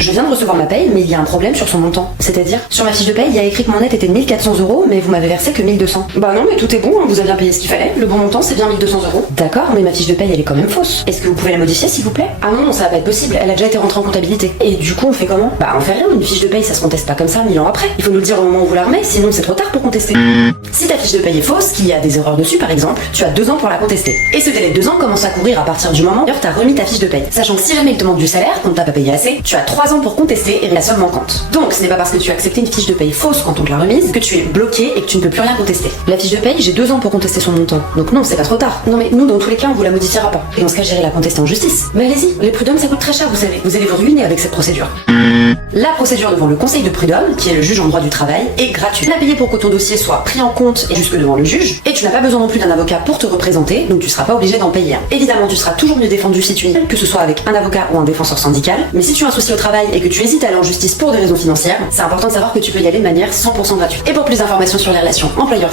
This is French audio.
Je viens de recevoir ma paye, mais il y a un problème sur son montant. C'est-à-dire, sur ma fiche de paye, il y a écrit que mon net était de 1400 €, mais vous m'avez versé que 1200. Bah non, mais tout est bon, hein, vous avez bien payé ce qu'il fallait. Le bon montant, c'est bien 1200 €. D'accord, mais ma fiche de paye, elle est quand même fausse. Est-ce que vous pouvez la modifier, s'il vous plaît? Ah non, ça va pas être possible, elle a déjà été rentrée en comptabilité. Et du coup, on fait comment? Bah on fait rien, une fiche de paye, ça se conteste pas comme ça 1000 ans après. Il faut nous le dire au moment où vous la remettez, sinon c'est trop tard pour contester. Si ta fiche de paye est fausse, qu'il y a des erreurs dessus par exemple, tu as 2 ans pour la contester. Et ce délai de 2 ans commence à courir à partir du moment où tu as remis ta fiche de paye. Sachant que si jamais il te manque du salaire, qu'on ne t'a pas payé assez, tu as 3 ans pour contester et la somme manquante. Donc ce n'est pas parce que tu as accepté une fiche de paye fausse quand on te l'a remise que tu es bloqué et que tu ne peux plus rien contester. La fiche de paye, j'ai 2 ans pour contester son montant. Donc non, c'est pas trop tard. Non mais nous dans tous les cas on vous la modifiera pas. Et dans ce cas j'irai la contester en justice. Mais allez-y, les prud'hommes ça coûte très cher vous savez. Vous allez vous ruiner avec cette procédure. La procédure devant le conseil de prud'homme, qui est le juge en droit du travail, est gratuite. Tu n'as payé pour que ton dossier soit pris en compte et jusque devant le juge, et tu n'as pas besoin non plus d'un avocat pour te représenter, donc tu seras pas obligé d'en payer un. Évidemment, tu seras toujours mieux défendu si tu y es, que ce soit avec un avocat ou un défenseur syndical, mais si tu as un souci au travail et que tu hésites à aller en justice pour des raisons financières, c'est important de savoir que tu peux y aller de manière 100% gratuite. Et pour plus d'informations sur les relations employeur